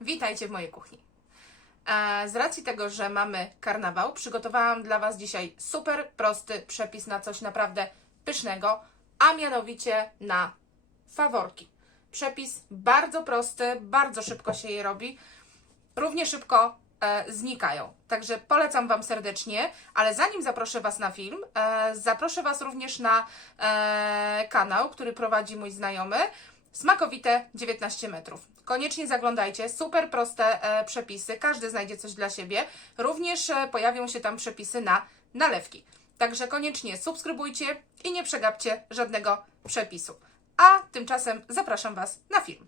witajcie w mojej kuchni. E, Z racji tego, że mamy karnawał, przygotowałam dla Was dzisiaj super prosty przepis na coś naprawdę pysznego, a mianowicie na faworki. Przepis bardzo prosty, bardzo szybko się je robi, równie szybko e, znikają. Także polecam Wam serdecznie, ale zanim zaproszę Was na film, e, zaproszę Was również na e, kanał, który prowadzi mój znajomy. Smakowite 19 metrów. Koniecznie zaglądajcie, super proste e, przepisy, każdy znajdzie coś dla siebie. Również e, pojawią się tam przepisy na nalewki. Także koniecznie subskrybujcie i nie przegapcie żadnego przepisu. A tymczasem zapraszam Was na film.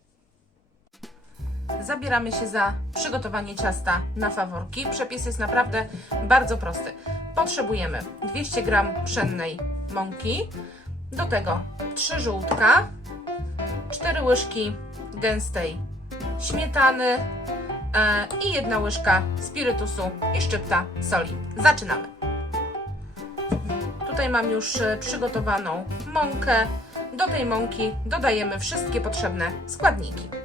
Zabieramy się za przygotowanie ciasta na faworki. Przepis jest naprawdę bardzo prosty. Potrzebujemy 200 g pszennej mąki, do tego 3 żółtka, 4 łyżki gęstej śmietany e, i jedna łyżka spirytusu i szczypta soli. Zaczynamy. Tutaj mam już e, przygotowaną mąkę. Do tej mąki dodajemy wszystkie potrzebne składniki.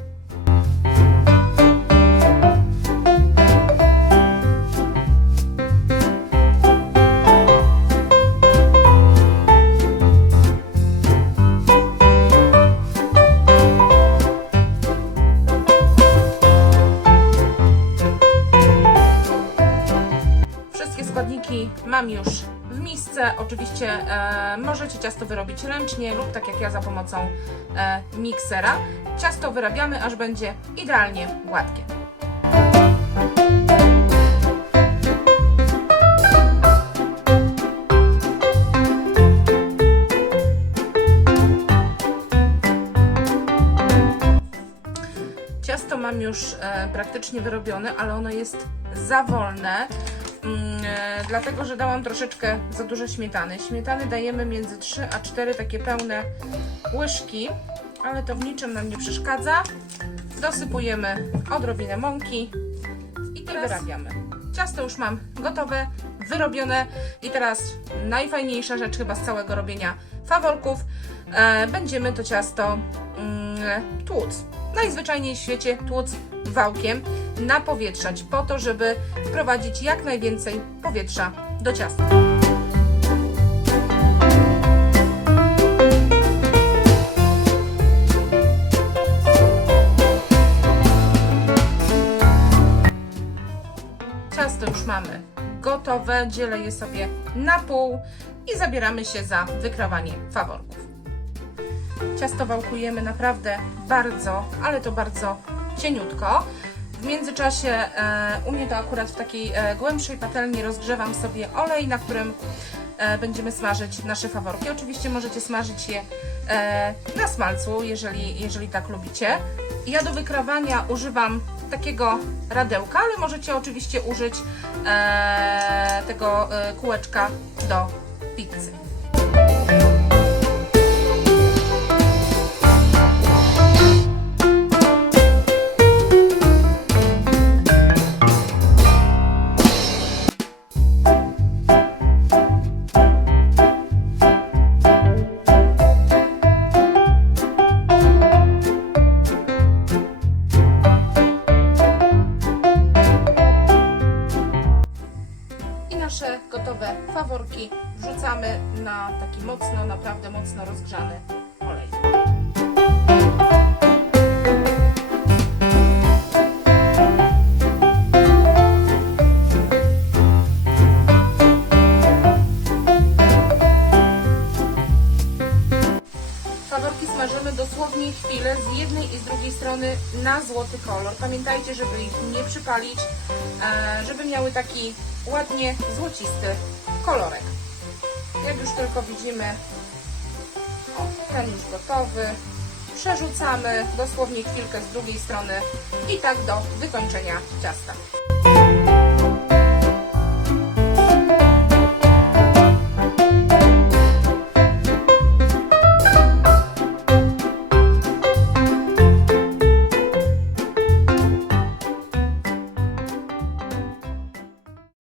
Mam już w misce. Oczywiście e, możecie ciasto wyrobić ręcznie lub tak jak ja za pomocą e, miksera. Ciasto wyrabiamy, aż będzie idealnie gładkie. Ciasto mam już e, praktycznie wyrobione, ale ono jest za wolne, e, dlatego że dałam troszeczkę za dużo śmietany. Śmietany dajemy między 3 a 4 takie pełne łyżki, ale to w niczym nam nie przeszkadza. Dosypujemy odrobinę mąki i teraz wyrabiamy. Ciasto już mam gotowe, wyrobione i teraz najfajniejsza rzecz chyba z całego robienia faworków. E, będziemy to ciasto mm, tłuc. Najzwyczajniej w świecie tłuc wałkiem, napowietrzać po to, żeby wprowadzić jak najwięcej powietrza do ciasta. Ciasto już mamy gotowe, dzielę je sobie na pół i zabieramy się za wykrawanie faworków. Ciasto wałkujemy naprawdę bardzo, ale to bardzo cieniutko. W międzyczasie e, u mnie to akurat w takiej e, głębszej patelni rozgrzewam sobie olej, na którym e, będziemy smażyć nasze faworki. Oczywiście możecie smażyć je e, na smalcu, jeżeli, jeżeli tak lubicie. Ja do wykrawania używam takiego radełka, ale możecie oczywiście użyć e, tego e, kółeczka do wrzucamy na taki mocno, naprawdę mocno rozgrzany Faworki smażymy dosłownie chwilę z jednej i z drugiej strony na złoty kolor. Pamiętajcie, żeby ich nie przypalić, e, żeby miały taki ładnie złocisty kolorek. Jak już tylko widzimy, o, ten już gotowy. Przerzucamy dosłownie chwilkę z drugiej strony i tak do wykończenia ciasta.